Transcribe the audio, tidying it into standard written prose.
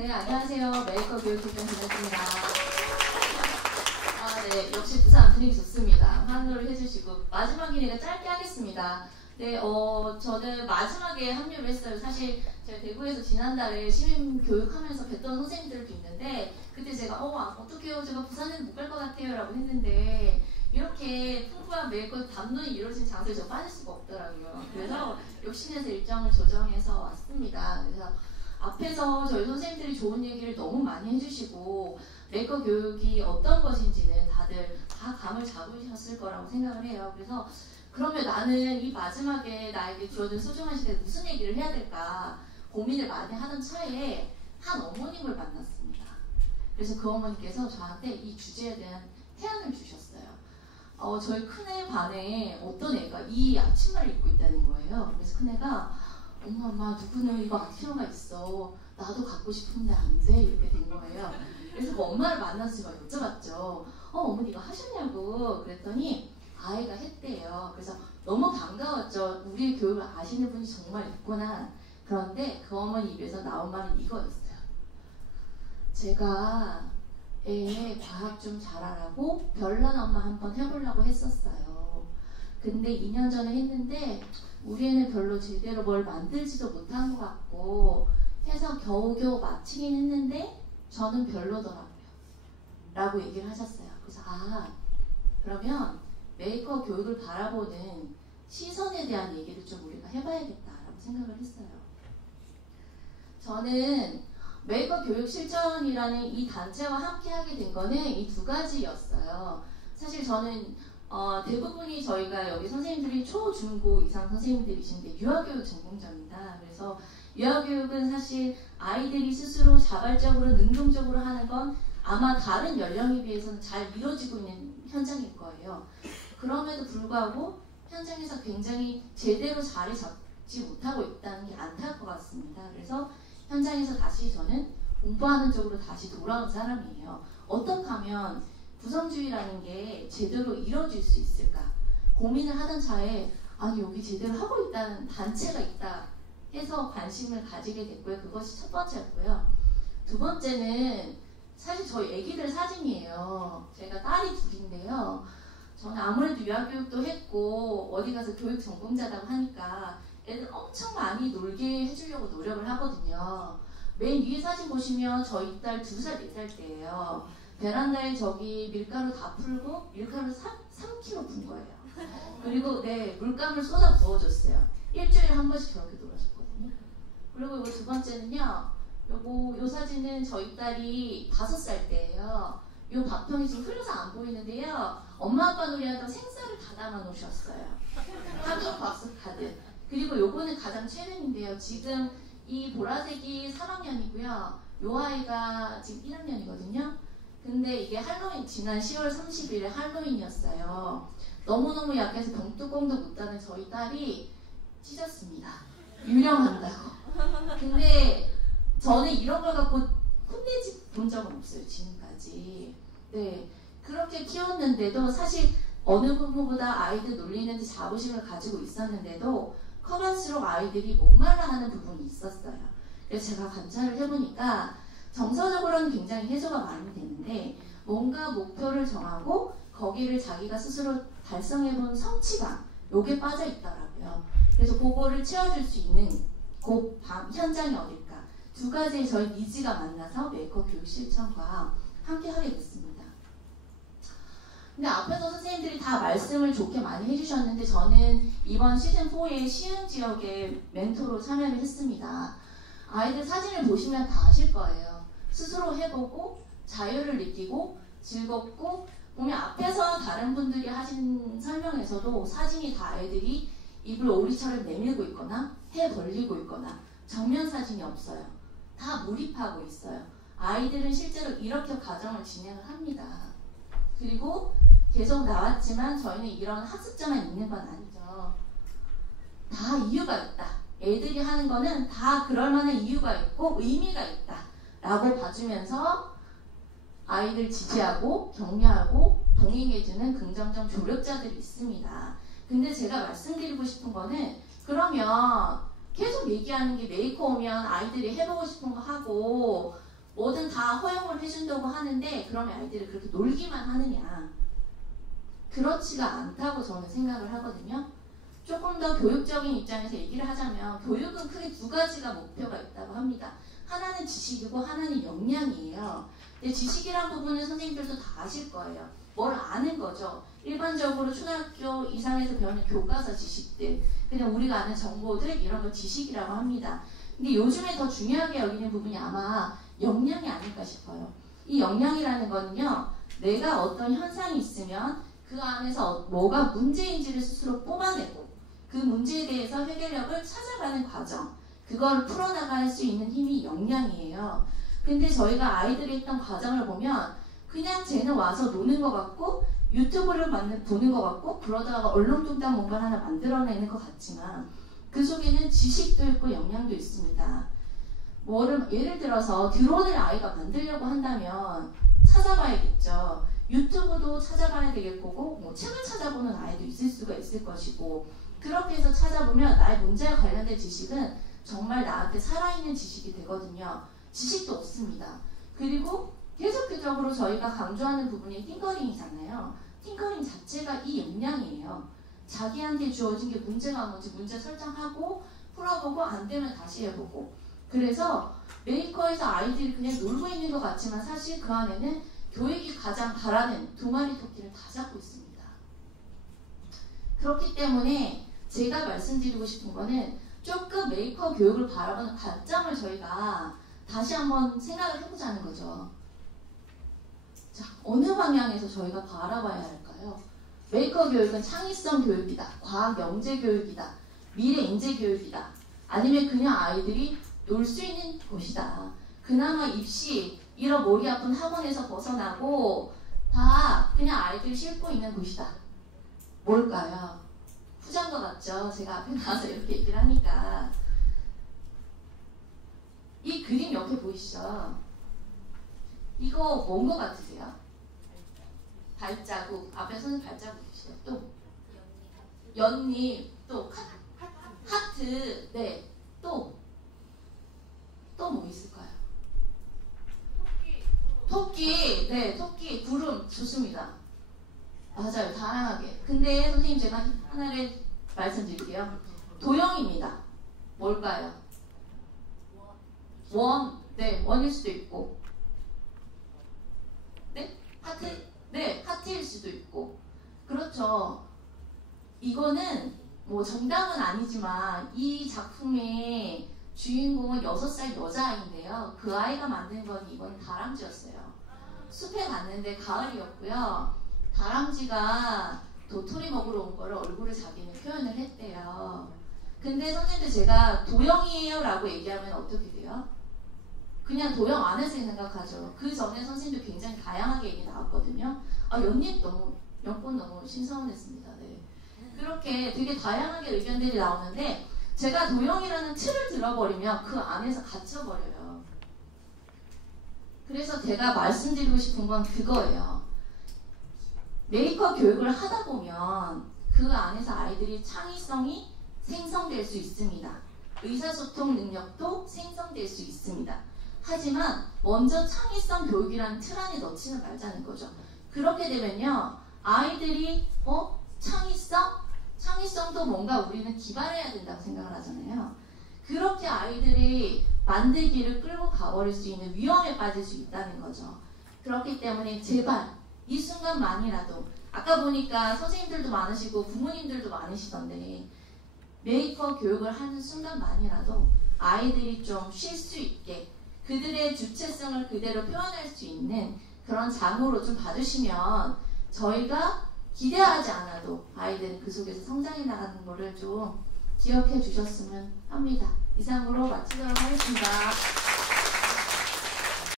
네, 안녕하세요. 메이크업 교육팀장 김혜수입니다. 네, 역시 부산 분위기 좋습니다. 환호를 해주시고 마지막이니까 짧게 하겠습니다. 네, 저는 마지막에 합류를 했어요. 사실 제가 대구에서 지난달에 시민 교육하면서 뵀던 선생님들을 뵀는데 그때 제가 어떡해요, 제가 부산에는 못 갈 것 같아요 라고 했는데 이렇게 풍부한 메이크업 담론이 이루어진 장소에 저 빠질 수가 없더라고요. 그래서 욕심내서 일정을 조정해서 왔습니다. 그래서 앞에서 저희 선생님들이 좋은 얘기를 너무 많이 해주시고 메이크업 교육이 어떤 것인지는 다들 다 감을 잡으셨을 거라고 생각을 해요. 그래서 그러면 나는 이 마지막에 나에게 주어진 소중한 시간에 무슨 얘기를 해야 될까 고민을 많이 하던 차에 한 어머님을 만났습니다. 그래서 그 어머니께서 저한테 이 주제에 대한 태안을 주셨어요. 저희 큰애 반에 어떤 애가 이 앞치마를 입고 있다는 거예요. 그래서 큰애가 엄마 누구는 이거 앞치마가 있어. 나도 갖고 싶은데 안 돼. 이렇게 된 거예요. 그래서 그 엄마를 만나서 제가 여쭤봤죠. 어머니 이거 하셨냐고 그랬더니 아이가 했대요. 그래서 너무 반가웠죠. 우리 교육을 아시는 분이 정말 있구나. 그런데 그 어머니 입에서 나온 말은 이거였어요. 제가 애 과학 좀 잘하라고 별난 엄마 한번 해보려고 했었어요. 근데 2년 전에 했는데 우리 애는 별로 제대로 뭘 만들지도 못한 것 같고 해서 겨우겨우 마치긴 했는데 저는 별로더라고요. 라고 얘기를 하셨어요. 그래서 그러면 메이크업 교육을 바라보는 시선에 대한 얘기를 좀 우리가 해봐야겠다라고 생각을 했어요. 저는 메이크업 교육 실전이라는 이 단체와 함께 하게 된 거는 이 두 가지였어요. 사실 저는 대부분이 저희가 여기 선생님들이 초, 중, 고 이상 선생님들이신데 유아교육 전공자입니다. 그래서 유아교육은 사실 아이들이 스스로 자발적으로 능동적으로 하는 건 아마 다른 연령에 비해서는 잘 이루어지고 있는 현장일 거예요. 그럼에도 불구하고 현장에서 굉장히 제대로 자리 잡지 못하고 있다는 게 안타까울 것 같습니다. 그래서 현장에서 다시 저는 공부하는 쪽으로 다시 돌아온 사람이에요. 어떻게 하면 구성주의라는 게 제대로 이루어질 수 있을까? 고민을 하던 차에 여기 제대로 하고 있다는 단체가 있다 해서 관심을 가지게 됐고요. 그것이 첫 번째였고요. 두 번째는 사실 저희 애기들 사진이에요. 제가 딸이 둘인데요. 저는 아무래도 유아교육도 했고 어디 가서 교육 전공자라고 하니까 애들 엄청 많이 놀게 해주려고 노력을 하거든요. 맨 위에 사진 보시면 저희 딸 2살, 4살 때예요. 베란다에 저기 밀가루 다 풀고 밀가루 3kg 푼 거예요. 그리고 물감을 쏟아 부어줬어요. 일주일에 한 번씩 저렇게 놀아줬거든요. 그리고 이거 두 번째는요. 요 사진은 저희 딸이 5살 때예요. 요 밥통이 지금 흘러서 안 보이는데요. 엄마 아빠 놀이하다가 생쌀을 다 담아 놓으셨어요. 한국 박스 카드. 그리고 요거는 가장 최근인데요. 지금 이 보라색이 3학년이고요. 요 아이가 지금 1학년이거든요. 근데 이게 할로윈, 지난 10월 30일에 할로윈이었어요. 너무너무 약해서 병뚜껑도 못 따는 저희 딸이 찢었습니다. 유령한다고. 근데 저는 이런 걸 갖고 혼내지 본 적은 없어요. 지금까지. 그렇게 키웠는데도 사실 어느 부분보다 아이들 놀리는데 자부심을 가지고 있었는데도 커갈수록 아이들이 목말라하는 부분이 있었어요. 그래서 제가 관찰을 해보니까 정서적으로는 굉장히 해소가 많이 되는데 뭔가 목표를 정하고 거기를 자기가 스스로 달성해본 성취감 요게 빠져 있더라고요. 그래서 그거를 채워줄 수 있는 그 현장이 어딜까? 두 가지의 저희 니즈가 만나서 메이크업 교육 실천과 함께 하게 됐습니다. 근데 앞에서 선생님들이 다 말씀을 좋게 많이 해주셨는데 저는 이번 시즌4의 시흥지역의 멘토로 참여를 했습니다. 아이들 사진을 보시면 다 아실 거예요. 스스로 해보고 자유를 느끼고 즐겁고 보면 앞에서 다른 분들이 하신 설명에서도 사진이 다 아이들이 입을 오리처럼 내밀고 있거나 해 벌리고 있거나 정면 사진이 없어요. 다 몰입하고 있어요. 아이들은 실제로 이렇게 과정을 진행을 합니다. 그리고 계속 나왔지만 저희는 이런 학습자만 있는 건 아니죠. 다 이유가 있다. 애들이 하는 거는 다 그럴 만한 이유가 있고 의미가 있다. 라고 봐주면서 아이들 지지하고 격려하고 동행해주는 긍정적 조력자들이 있습니다. 근데 제가 말씀드리고 싶은 거는 그러면 계속 얘기하는 게 메이커 오면 아이들이 해보고 싶은 거 하고 뭐든 다 허용을 해준다고 하는데 그러면 아이들이 그렇게 놀기만 하느냐? 그렇지가 않다고 저는 생각을 하거든요. 조금 더 교육적인 입장에서 얘기를 하자면 교육은 크게 두 가지가 목표가 있다고 합니다. 하나는 지식이고 하나는 역량이에요. 근데 지식이란 부분은 선생님들도 다 아실 거예요. 뭘 아는 거죠. 일반적으로 초등학교 이상에서 배우는 교과서 지식들, 그냥 우리가 아는 정보들 이런 걸 지식이라고 합니다. 근데 요즘에 더 중요하게 여기는 부분이 아마 역량이 아닐까 싶어요. 이 역량이라는 거는요, 내가 어떤 현상이 있으면 그 안에서 뭐가 문제인지를 스스로 뽑아내고 그 문제에 대해서 해결력을 찾아가는 과정, 그걸 풀어나갈 수 있는 힘이 역량이에요. 근데 저희가 아이들이 했던 과정을 보면 그냥 쟤는 와서 노는 것 같고 유튜브를 보는 것 같고 그러다가 얼렁뚱땅 뭔가 하나 만들어내는 것 같지만 그 속에는 지식도 있고 역량도 있습니다. 예를 들어서 드론을 아이가 만들려고 한다면 찾아봐야겠죠. 유튜브도 찾아봐야 되겠고 뭐 책을 찾아보는 아이도 있을 수가 있을 것이고 그렇게 해서 찾아보면 나의 문제와 관련된 지식은 정말 나한테 살아있는 지식이 되거든요. 지식도 없습니다. 그리고 계속적으로 저희가 강조하는 부분이 팅커링이잖아요. 팅커링 자체가 이 역량이에요. 자기한테 주어진 게 문제가 뭔지 문제 설정하고 풀어보고 안 되면 다시 해보고 그래서 메이커에서 아이들이 그냥 놀고 있는 것 같지만 사실 그 안에는 교육이 가장 바라는 두 마리 토끼를 다 잡고 있습니다. 그렇기 때문에 제가 말씀드리고 싶은 거는 조금 메이커 교육을 바라보는 관점을 저희가 다시 한번 생각을 해보자는 거죠. 자, 어느 방향에서 저희가 바라봐야 할까요? 메이커 교육은 창의성 교육이다, 과학 영재 교육이다, 미래 인재 교육이다, 아니면 그냥 아이들이 놀 수 있는 곳이다. 그나마 입시, 이런 머리 아픈 학원에서 벗어나고 다 그냥 아이들이 싣고 있는 곳이다. 뭘까요? 후자인 것 같죠? 제가 앞에 나와서 이렇게 얘기를 하니까. 이 그림 옆에 보이시죠? 이거 뭔 것 같으세요? 발자국. 앞에 서는 발자국 보시죠. 또 연잎, 또 하트, 네, 또 뭐 있을까요? 토끼, 네, 토끼, 구름, 좋습니다. 맞아요, 다양하게. 근데 선생님 제가 하나를 말씀드릴게요. 도형입니다. 뭘까요? 네, 원일 수도 있고. 네? 하트? 네, 하트일 수도 있고. 그렇죠. 이거는 뭐 정답은 아니지만 이 작품의 주인공은 6살 여자아이인데요. 그 아이가 만든 건 이건 다람쥐였어요. 숲에 갔는데 가을이었고요. 다람쥐가 도토리 먹으러 온 거를 얼굴을 자기는 표현을 했대요. 근데 선생님들 제가 도형이에요 라고 얘기하면 어떻게 돼요? 그냥 도형 안에서 생각하죠. 그 전에 선생님도 굉장히 다양하게 얘기 나왔거든요. 연꽃 너무 신선했습니다. 네. 그렇게 되게 다양하게 의견들이 나오는데 제가 도형이라는 틀을 들어버리면 그 안에서 갇혀버려요. 그래서 제가 말씀드리고 싶은 건 그거예요. 메이커 교육을 하다 보면 그 안에서 아이들이 창의성이 생성될 수 있습니다. 의사소통 능력도 생성될 수 있습니다. 하지만 먼저 창의성 교육이라는 틀 안에 넣지는 말자는 거죠. 그렇게 되면요. 아이들이 창의성도 뭔가 우리는 기반해야 된다고 생각을 하잖아요. 그렇게 아이들이 만들기를 끌고 가버릴 수 있는 위험에 빠질 수 있다는 거죠. 그렇기 때문에 제발 이 순간만이라도 아까 보니까 선생님들도 많으시고 부모님들도 많으시던데 메이커 교육을 하는 순간만이라도 아이들이 좀 쉴 수 있게 그들의 주체성을 그대로 표현할 수 있는 그런 장으로 좀 봐주시면 저희가 기대하지 않아도 아이들은 그 속에서 성장해 나가는 거를 좀 기억해 주셨으면 합니다. 이상으로 마치도록 하겠습니다.